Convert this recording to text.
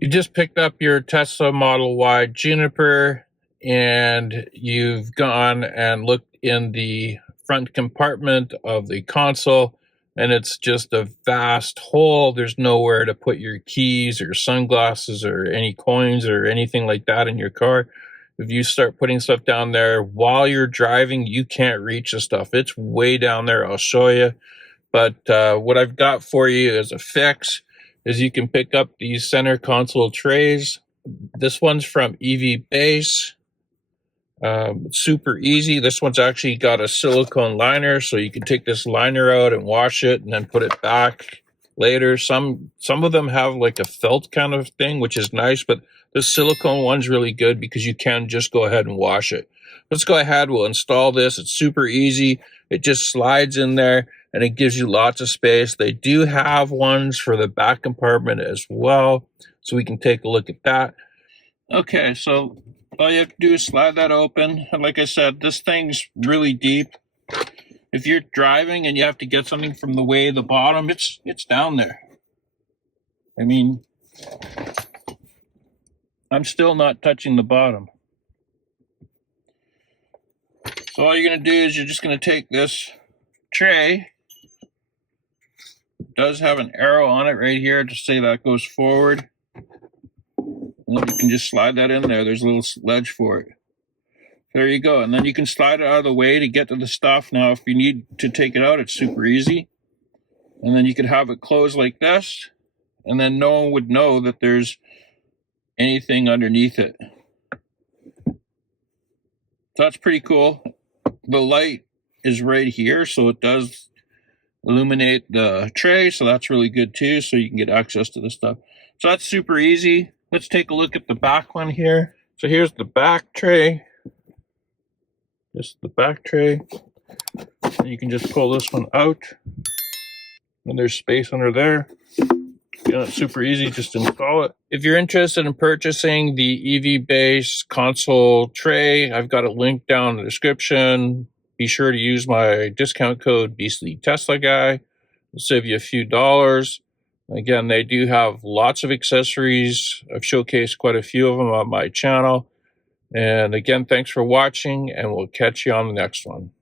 You just picked up your Tesla Model Y Juniper and you've gone and looked in the front compartment of the console, and it's just a vast hole. There's nowhere to put your keys or sunglasses or any coins or anything like that in your car. If you start putting stuff down there while you're driving, you can't reach the stuff. It's way down there. I'll show you. But what I've got for you as a fix is you can pick up these center console trays. This one's from EVBASE. It's super easy. This one's actually got a silicone liner, so you can take this liner out and wash it and then put it back later. Some of them have like a felt kind of thing, which is nice, but the silicone one's really good because you can just go ahead and wash it. Let's go ahead. We'll install this. It's super easy. It just slides in there and it gives you lots of space. They do have ones for the back compartment as well, so we can take a look at that. Okay, so all you have to do is slide that open. And like I said, this thing's really deep. If you're driving and you have to get something from the way the bottom, it's down there. I mean, I'm still not touching the bottom. So all you're going to do is you're just going to take this tray. It does have an arrow on it right here to say that goes forward. And then you can just slide that in there. There's a little ledge for it. There you go. And then you can slide it out of the way to get to the stuff. Now, if you need to take it out, it's super easy. And then you could have it closed like this. And then no one would know that there's anything underneath it. So that's pretty cool. The light is right here, so it does illuminate the tray. So that's really good too. So you can get access to the stuff. So that's super easy. Let's take a look at the back one here. So here's the back tray. Just the back tray. And you can just pull this one out. And there's space under there. Yeah, it's super easy, just install it. If you're interested in purchasing the EVBASE console tray, I've got a link down in the description. Be sure to use my discount code BeastlyTeslaGuy. It'll save you a few dollars. Again, they do have lots of accessories. I've showcased quite a few of them on my channel. And again, thanks for watching, and we'll catch you on the next one.